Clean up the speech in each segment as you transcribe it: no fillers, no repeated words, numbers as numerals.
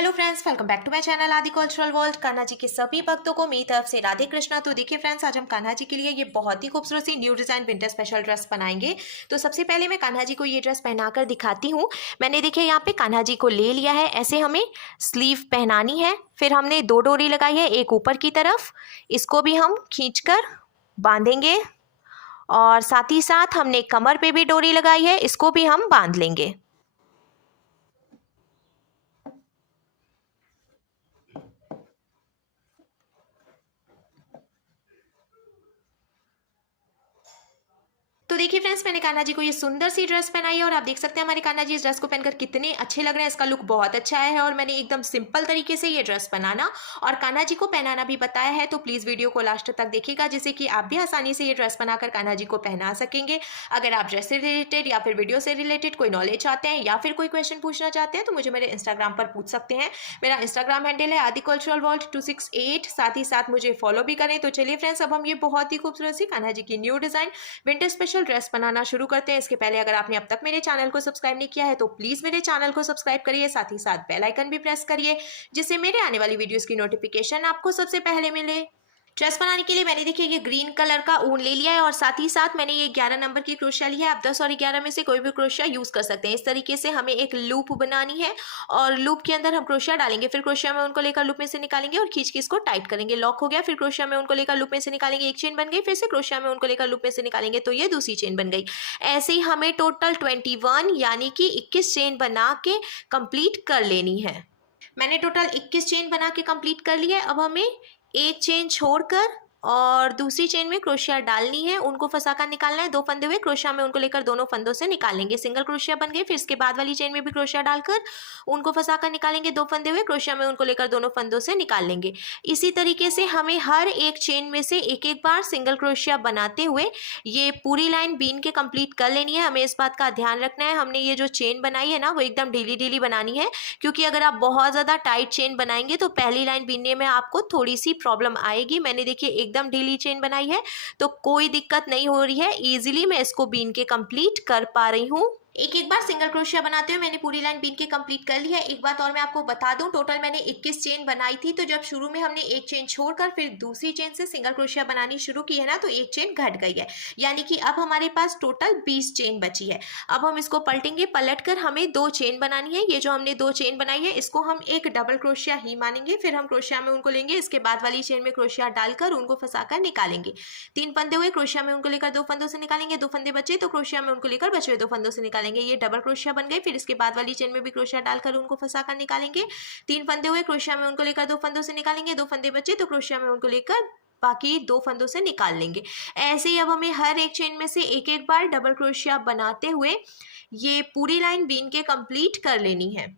Hello friends, welcome back to my channel Aadi cultural world. Kanha ji के सभी भक्तों को मेरी तरफ से राधे कृष्णा। तो देखिए फ्रेंड्स, आज हम कान्हा जी के लिए ये बहुत ही खूबसूरत सी new design winter special dress बनाएंगे। तो सबसे पहले मैं कान्हा जी को ये ड्रेस पहनाकर दिखाती हूँ। मैंने देखिए यहाँ पे कान्हा जी को ले लिया है। ऐसे हमें स्लीव पहनानी है। फिर हमने 2 डोरी लगाई है, एक ऊपर की तरफ, इसको भी हम खींच कर बांधेंगे और साथ ही साथ हमने कमर पे भी डोरी लगाई है, इसको भी हम बांध लेंगे। तो देखिए फ्रेंड्स, मैंने कान्हा जी को ये सुंदर सी ड्रेस पहनाई है और आप देख सकते हैं हमारे कान्हा जी इस ड्रेस को पहनकर कितने अच्छे लग रहे हैं। इसका लुक बहुत अच्छा है और मैंने एकदम सिंपल तरीके से ये ड्रेस बनाना और कान्हा जी को पहनाना भी बताया है। तो प्लीज़ वीडियो को लास्ट तक देखिएगा, जिससे कि आप भी आसानी से ये ड्रेस बनाकर कान्हा जी को पहना सकेंगे। अगर आप ड्रेस से रिलेटेड या फिर वीडियो से रिलेटेड कोई नॉलेज चाहते हैं या फिर कोई क्वेश्चन पूछना चाहते हैं तो मुझे मेरे इंस्टाग्राम पर पूछ सकते हैं। मेरा इंस्टाग्राम हैंडल है आदि कल्चरल वर्ल्ड 268। साथ ही साथ मुझे फॉलो भी करें। तो चलिए फ्रेंड्स, अब हम ये बहुत ही खूबसूरत सी कान्हा जी की new design winter special dress बनाना शुरू करते हैं। इसके पहले अगर आपने अब तक मेरे चैनल को सब्सक्राइब नहीं किया है तो प्लीज मेरे चैनल को सब्सक्राइब करिए, साथ ही साथ बेल आइकन भी प्रेस करिए, जिससे मेरे आने वाली वीडियोस की नोटिफिकेशन आपको सबसे पहले मिले। ड्रेस बनाने के लिए मैंने देखिए ये ग्रीन कलर का ऊन ले लिया है और साथ ही साथ मैंने ये 11 नंबर की क्रोशिया ली है। आप 10 और 11 में से कोई भी क्रोशिया यूज कर सकते हैं। इस तरीके से हमें एक लूप बनानी है और लूप के अंदर हम क्रोशिया डालेंगे, फिर क्रोशिया में उनको लेकर लूप में से निकालेंगे और खींच के इसको टाइट करेंगे। लॉक हो गया, फिर क्रोशिया में उनको लेकर लूप में से निकालेंगे, एक चेन बन गई, फिर से क्रोशिया में उनको लेकर लूप में से निकालेंगे तो ये दूसरी चेन बन गई। ऐसे ही हमें टोटल 21 यानी कि 21 चेन बना के कंप्लीट कर लेनी है। मैंने टोटल 21 चेन बना के कंप्लीट कर लिया है। अब हमें एक चेन छोड़कर और दूसरी चेन में क्रोशिया डालनी है, उनको फंसाकर निकालना है। 2 फंदे हुए क्रोशिया में उनको लेकर दोनों फंदों से निकालेंगे। सिंगल क्रोशिया बन गई, फिर इसके बाद वाली चेन में भी क्रोशिया डालकर उनको फंसाकर निकालेंगे। 2 फंदे हुए क्रोशिया में उनको लेकर दोनों फंदों से निकाल लेंगे। इसी तरीके से हमें हर एक चेन में से एक एक बार सिंगल क्रोशिया बनाते हुए ये पूरी लाइन बीन के कंप्लीट कर लेनी है। हमें इस बात का ध्यान रखना है, हमने ये जो चेन बनाई है ना वो एकदम ढीली ढीली बनानी है, क्योंकि अगर आप बहुत ज़्यादा टाइट चेन बनाएंगे तो पहली लाइन बीनने में आपको थोड़ी सी प्रॉब्लम आएगी। मैंने देखिए एकदम ढीली चेन बनाई है तो कोई दिक्कत नहीं हो रही है, इजीली मैं इसको बीन के कंप्लीट कर पा रही हूँ। एक एक बार सिंगल क्रोशिया बनाते हुए मैंने पूरी लाइन बीन के कंप्लीट कर ली है। एक बात और मैं आपको बता दूं, टोटल मैंने 21 चेन बनाई थी, तो जब शुरू में हमने एक चेन छोड़कर फिर दूसरी चेन से सिंगल क्रोशिया बनानी शुरू की है ना, तो एक चेन घट गई है, यानी कि अब हमारे पास टोटल 20 चेन बची है। अब हम इसको पलटेंगे, पलट कर हमें 2 चेन बनानी है। ये जो हमने 2 चेन बनाई है इसको हम एक डबल क्रोशिया ही मानेंगे। फिर हम क्रोशिया में उनको लेंगे, इसके बाद वाली चेन में क्रोशिया डालकर उनको फंसाकर निकालेंगे। 3 फंदे हुए क्रोशिया में उनको लेकर 2 फंदों से निकालेंगे। 2 फंदे बचे तो क्रोशिया में उनको लेकर बचे हुए 2 फंदों से निकालेंगे। ये डबल क्रोशिया बन गए। फिर इसके बाद वाली चेन में भी क्रोशिया डालकर उनको फंसाकर निकालेंगे। 3 फंदे हुए क्रोशिया में उनको लेकर 2 फंदों से निकालेंगे। 2 फंदे बचे तो क्रोशिया में उनको लेकर बाकी 2 फंदों से निकाल लेंगे। ऐसे ही अब हमें हर एक चेन में से एक एक बार डबल क्रोशिया बनाते हुए ये पूरी लाइन बीन के कंप्लीट कर लेनी है।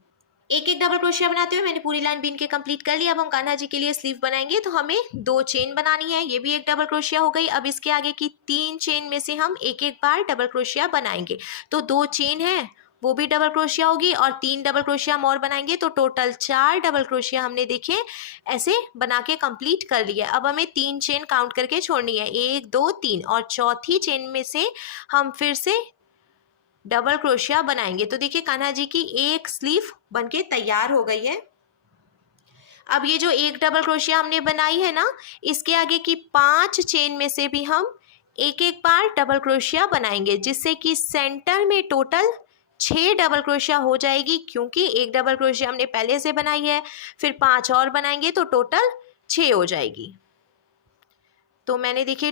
एक एक डबल क्रोशिया बनाते हुए मैंने पूरी लाइन बीन के कंप्लीट कर ली। अब हम कान्हा जी के लिए स्लीव बनाएंगे तो हमें 2 चेन बनानी है। ये भी एक डबल क्रोशिया हो गई। अब इसके आगे की 3 चेन में से हम एक एक बार डबल क्रोशिया बनाएंगे, तो 2 चेन है वो भी डबल क्रोशिया होगी और 3 डबल क्रोशिया हम और बनाएंगे, तो टोटल 4 डबल क्रोशिया हमने देखिए ऐसे बना के कंप्लीट कर लिया। अब हमें 3 चेन काउंट करके छोड़नी है, 1 2 3, और चौथी चेन में से हम फिर से डबल क्रोशिया बनाएंगे। तो देखिए कान्हा जी की एक स्लीव बनके तैयार हो गई है। अब ये जो एक डबल क्रोशिया हमने बनाई है ना, इसके आगे की 5 चेन में से भी हम एक एक बार डबल क्रोशिया बनाएंगे, जिससे कि सेंटर में टोटल 6 डबल क्रोशिया हो जाएगी, क्योंकि एक डबल क्रोशिया हमने पहले से बनाई है, फिर 5 और बनाएंगे तो टोटल 6 हो जाएगी। तो मैंने देखिए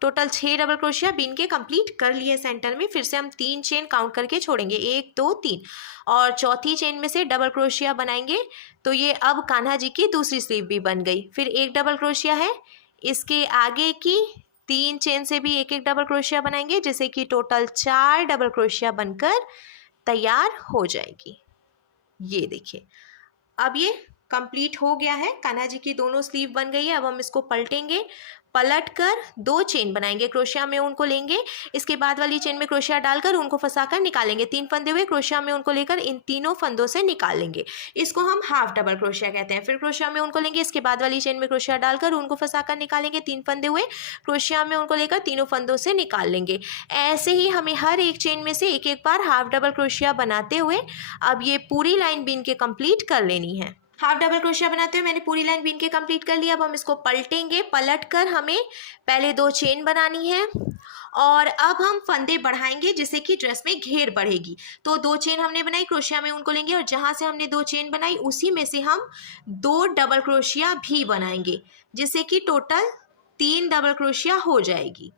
टोटल 6 डबल क्रोशिया बीन के कंप्लीट कर लिए सेंटर में। फिर से हम 3 चेन काउंट करके छोड़ेंगे, 1 2 3, और चौथी चेन में से डबल क्रोशिया बनाएंगे। तो ये अब कान्हा जी की दूसरी स्लीव भी बन गई। फिर एक डबल क्रोशिया है, इसके आगे की 3 चेन से भी एक एक डबल क्रोशिया बनाएंगे, जिससे कि टोटल 4 डबल क्रोशिया बनकर तैयार हो जाएगी। ये देखिए अब ये कंप्लीट हो गया है। कान्हा जी की दोनों स्लीव बन गई है। अब हम इसको पलटेंगे, पलट कर 2 चेन बनाएंगे, क्रोशिया में ऊन को लेंगे, इसके बाद वाली चेन में क्रोशिया डालकर ऊन को फंसाकर निकालेंगे। 3 फंदे हुए, क्रोशिया में ऊन को लेकर इन तीनों फंदों से निकाल लेंगे। इसको हम हाफ डबल क्रोशिया कहते हैं। फिर क्रोशिया में ऊन को लेंगे, इसके बाद वाली चेन में क्रोशिया डालकर ऊन को फंसाकर निकालेंगे। 3 फंदे हुए, क्रोशिया में ऊन को लेकर तीनों फंदों से निकाल लेंगे। ऐसे ही हमें हर एक चेन में से एक एक बार हाफ डबल क्रोशिया बनाते हुए अब ये पूरी लाइन बीन के कंप्लीट कर लेनी है। हाफ डबल क्रोशिया बनाते हुए मैंने पूरी लाइन बीन के कंप्लीट कर लिया। अब हम इसको पलटेंगे, पलट कर हमें पहले 2 चेन बनानी है और अब हम फंदे बढ़ाएंगे जिससे कि ड्रेस में घेर बढ़ेगी। तो 2 चेन हमने बनाई, क्रोशिया में उनको लेंगे और जहाँ से हमने 2 चेन बनाई उसी में से हम 2 डबल क्रोशिया भी बनाएंगे जिससे कि टोटल 3 डबल क्रोशिया हो जाएगी।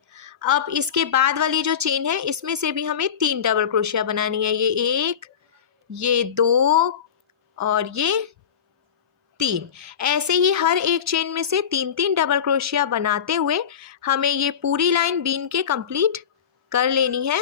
अब इसके बाद वाली जो चेन है इसमें से भी हमें 3 डबल क्रोशिया बनानी है। ये 1, ये 2 और ये 3। ऐसे ही हर एक चेन में से 3-3 डबल क्रोशिया बनाते हुए हमें ये पूरी लाइन बीन के कंप्लीट कर लेनी है।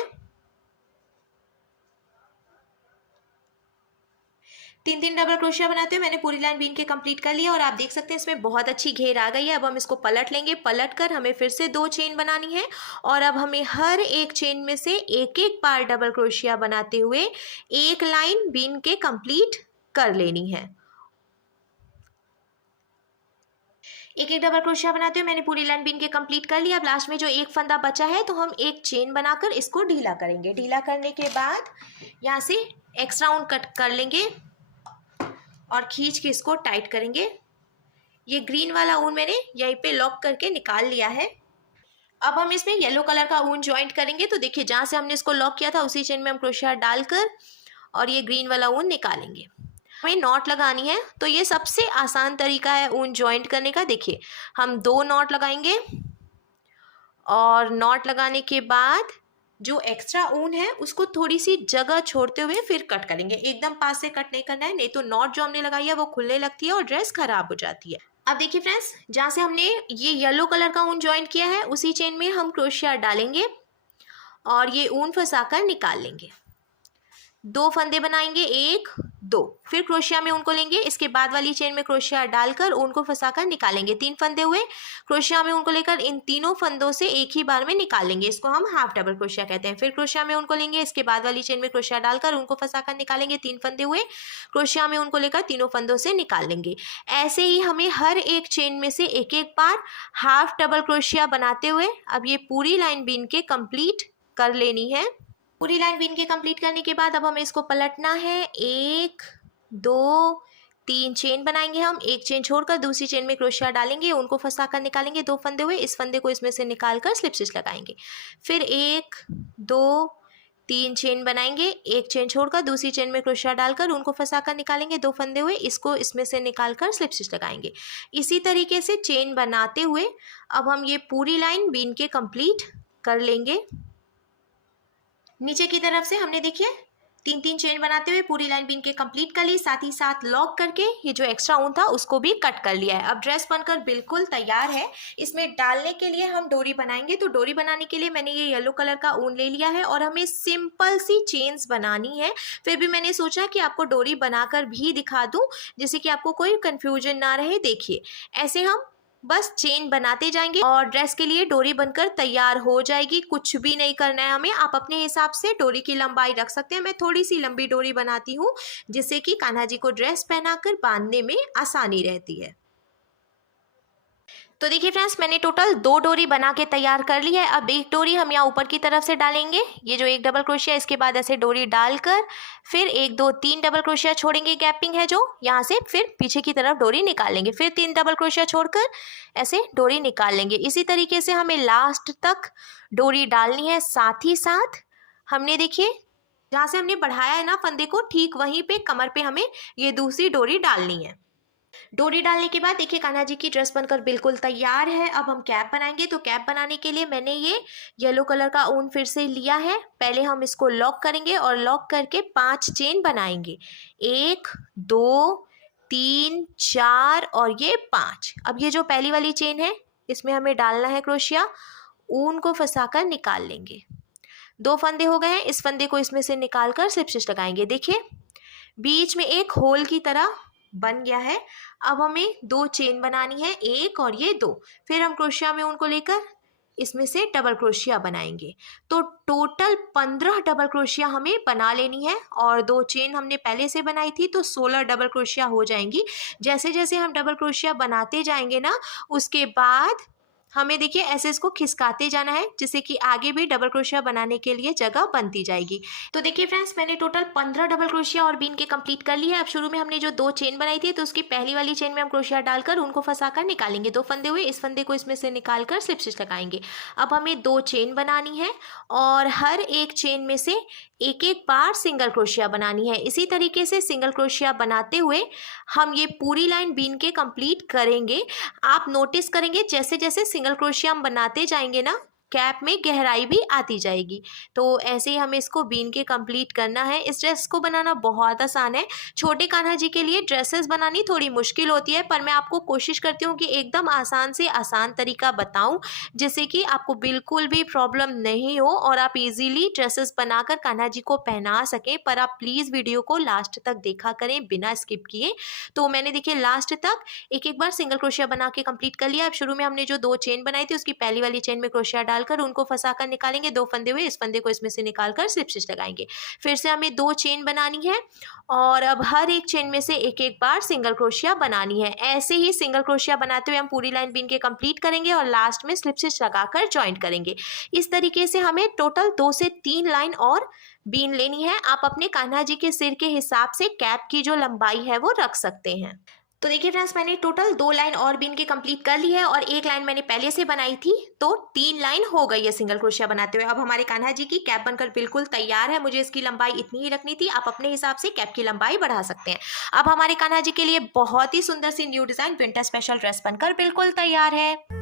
3-3 डबल क्रोशिया बनाते हुए मैंने पूरी लाइन बीन के कंप्लीट कर लिया और आप देख सकते हैं इसमें बहुत अच्छी घेर आ गई है। अब हम इसको पलट लेंगे, पलट कर हमें फिर से 2 चेन बनानी है और अब हमें हर एक चेन में से एक एक बार डबल क्रोशिया बनाते हुए एक लाइन बीन के कंप्लीट कर लेनी है। एक एक डबल क्रोशिया बनाते हुए मैंने पूरी लाइन बीन के कंप्लीट कर लिया। अब लास्ट में जो एक फंदा बचा है तो हम एक चेन बनाकर इसको ढीला करेंगे। ढीला करने के बाद यहाँ से एक्स्ट्रा ऊन कट कर लेंगे और खींच के इसको टाइट करेंगे। ये ग्रीन वाला ऊन मैंने यहीं पे लॉक करके निकाल लिया है। अब हम इसमें येलो कलर का ऊन ज्वाइंट करेंगे। तो देखिए जहाँ से हमने इसको लॉक किया था उसी चेन में हम क्रोशिया डालकर और ये ग्रीन वाला ऊन निकालेंगे। हमें नॉट लगानी है तो ये सबसे आसान तरीका है ऊन ज्वाइंट करने का। देखिए हम 2 नॉट लगाएंगे और नॉट लगाने के बाद जो एक्स्ट्रा ऊन है उसको थोड़ी सी जगह छोड़ते हुए फिर कट करेंगे। एकदम पास से कट नहीं करना है, नहीं तो नॉट जो हमने लगाई है वो खुलने लगती है और ड्रेस खराब हो जाती है। अब देखिए फ्रेंड्स, जहाँ से हमने ये येलो कलर का ऊन ज्वाइंट किया है उसी चेन में हम क्रोशिया डालेंगे और ये ऊन फंसाकर निकाल लेंगे। 2 फंदे बनाएंगे, 1 2, फिर क्रोशिया में ऊन को लेंगे, इसके बाद वाली चेन में क्रोशिया डालकर ऊन को फंसाकर निकालेंगे। 3 फंदे हुए, क्रोशिया में ऊन को लेकर इन तीनों फंदों से एक ही बार में निकाल लेंगे। इसको हम हाफ डबल क्रोशिया कहते हैं। फिर क्रोशिया में ऊन को लेंगे, इसके बाद वाली चेन में क्रोशिया डालकर ऊन को फंसाकर निकालेंगे। 3 फंदे हुए, क्रोशिया में ऊन को लेकर तीनों फंदों से निकाल लेंगे। ऐसे ही हमें हर एक चेन में से एक एक बार हाफ डबल क्रोशिया बनाते हुए अब ये पूरी लाइन बीन के कंप्लीट कर लेनी है। पूरी लाइन बीन के कंप्लीट करने के बाद अब हमें इसको पलटना है। 1 2 3 चेन बनाएंगे हम। एक चेन छोड़कर दूसरी चेन में क्रोशिया डालेंगे, उनको फंसाकर निकालेंगे। 2 फंदे हुए, इस फंदे को इसमें से निकालकर स्लिप स्टिच लगाएंगे। फिर 1 2 3 चेन बनाएंगे, एक चेन छोड़कर दूसरी चेन में क्रोशिया डालकर उनको फंसाकर निकालेंगे। 2 फंदे हुए, इसको इसमें से निकालकर स्लिप स्टिच लगाएंगे। इसी तरीके से चेन बनाते हुए अब हम ये पूरी लाइन बीन के कंप्लीट कर लेंगे। नीचे की तरफ से हमने देखिए 3-3 चेन बनाते हुए पूरी लाइन बीन के कंप्लीट कर ली, साथ ही साथ लॉक करके ये जो एक्स्ट्रा ऊन था उसको भी कट कर लिया है। अब ड्रेस बनकर बिल्कुल तैयार है। इसमें डालने के लिए हम डोरी बनाएंगे। तो डोरी बनाने के लिए मैंने ये येलो कलर का ऊन ले लिया है और हमें सिंपल सी चेन्स बनानी है। फिर भी मैंने सोचा कि आपको डोरी बनाकर भी दिखा दूँ जिससे कि आपको कोई कन्फ्यूजन ना रहे। देखिए ऐसे हम बस चेन बनाते जाएंगे और ड्रेस के लिए डोरी बनकर तैयार हो जाएगी। कुछ भी नहीं करना है हमें। आप अपने हिसाब से डोरी की लंबाई रख सकते हैं। मैं थोड़ी सी लंबी डोरी बनाती हूँ जिससे कि कान्हा जी को ड्रेस पहनाकर बांधने में आसानी रहती है। तो देखिए फ्रेंड्स, मैंने टोटल 2 डोरी बना के तैयार कर ली है। अब एक डोरी हम यहाँ ऊपर की तरफ से डालेंगे, ये जो एक डबल क्रोशिया, इसके बाद ऐसे डोरी डालकर फिर 1 2 3 डबल क्रोशिया छोड़ेंगे, गैपिंग है जो यहाँ से, फिर पीछे की तरफ डोरी निकाल लेंगे, फिर 3 डबल क्रोशिया छोड़कर ऐसे डोरी निकाल लेंगे। इसी तरीके से हमें लास्ट तक डोरी डालनी है। साथ ही साथ हमने देखिए जहाँ से हमने बढ़ाया है ना फंदे को, ठीक वहीं पे कमर पे हमें ये दूसरी डोरी डालनी है। डोरी डालने के बाद देखिए कान्हा जी की ड्रेस बनकर बिल्कुल तैयार है। अब हम कैप बनाएंगे। तो कैप बनाने के लिए मैंने ये येलो कलर का ऊन फिर से लिया है। पहले हम इसको लॉक करेंगे और लॉक करके 5 चेन बनाएंगे, 1 2 3 4 और ये 5। अब ये जो पहली वाली चेन है इसमें हमें डालना है क्रोशिया, ऊन को फंसाकर निकाल लेंगे। 2 फंदे हो गए हैं, इस फंदे को इसमें से निकाल कर स्लिप स्टिच लगाएंगे। देखिए बीच में एक होल की तरह बन गया है। अब हमें 2 चेन बनानी है, 1 और ये 2। फिर हम क्रोशिया में उनको लेकर इसमें से डबल क्रोशिया बनाएंगे। तो टोटल 15 डबल क्रोशिया हमें बना लेनी है और 2 चेन हमने पहले से बनाई थी तो 16 डबल क्रोशिया हो जाएंगी। जैसे जैसे हम डबल क्रोशिया बनाते जाएंगे ना, उसके बाद हमें देखिए ऐसे इसको खिसकाते जाना है, जिससे कि आगे भी डबल क्रोशिया बनाने के लिए जगह बनती जाएगी। तो देखिए फ्रेंड्स, मैंने टोटल 15 डबल क्रोशिया और बीन के कंप्लीट कर लिया है। अब शुरू में हमने जो 2 चेन बनाई थी तो उसकी पहली वाली चेन में हम क्रोशिया डालकर उनको फंसाकर निकालेंगे। 2 फंदे हुए, इस फंदे को इसमें से निकालकर स्लिप स्टिच लगाएंगे। अब हमें 2 चेन बनानी है और हर एक चेन में से एक एक बार सिंगल क्रोशिया बनानी है। इसी तरीके से सिंगल क्रोशिया बनाते हुए हम ये पूरी लाइन बीन के कंप्लीट करेंगे। आप नोटिस करेंगे जैसे जैसे सिंगल क्रोशिया हम बनाते जाएंगे ना, कैप में गहराई भी आती जाएगी। तो ऐसे ही हमें इसको बीन के कंप्लीट करना है। इस ड्रेस को बनाना बहुत आसान है। छोटे कान्हा जी के लिए ड्रेसेस बनानी थोड़ी मुश्किल होती है, पर मैं आपको कोशिश करती हूँ कि एकदम आसान से आसान तरीका बताऊँ, जिससे कि आपको बिल्कुल भी प्रॉब्लम नहीं हो और आप इजीली ड्रेसेस बनाकर कान्हा जी को पहना सकें। पर आप प्लीज़ वीडियो को लास्ट तक देखा करें बिना स्किप किए। तो मैंने देखिए लास्ट तक एक एक बार सिंगल क्रोशिया बना के कंप्लीट कर लिया। अब शुरू में हमने जो 2 चेन बनाई थी उसकी पहली वाली चेन में क्रोशिया डालकर उनको फंसाकर निकालेंगे। 2 फंदे हुए, इस फंदे को इसमें से निकालकर स्लिप स्टिच लगाएंगे। फिर से हमें 2 चेन बनानी है और अब हर एक चेन में से एक एक बार सिंगल क्रोशिया बनानी है। ऐसे ही सिंगल क्रोशिया बनाते हुए हम पूरी लाइन बीन के कंप्लीट करेंगे और लास्ट में स्लिप स्टिच लगाकर जॉइंट करेंगे। इस तरीके से हमें टोटल 2 से 3 लाइन और बीन लेनी है। आप अपने कान्हा जी के सिर के हिसाब से कैप की जो लंबाई है वो रख सकते हैं। तो देखिए फ्रेंड्स, मैंने टोटल 2 लाइन और बीन के कंप्लीट कर ली है और 1 लाइन मैंने पहले से बनाई थी, तो 3 लाइन हो गई है सिंगल क्रोशिया बनाते हुए। अब हमारे कान्हा जी की कैप बनकर बिल्कुल तैयार है। मुझे इसकी लंबाई इतनी ही रखनी थी, आप अपने हिसाब से कैप की लंबाई बढ़ा सकते हैं। अब हमारे कान्हा जी के लिए बहुत ही सुंदर सी new design winter special dress बनकर बिल्कुल तैयार है।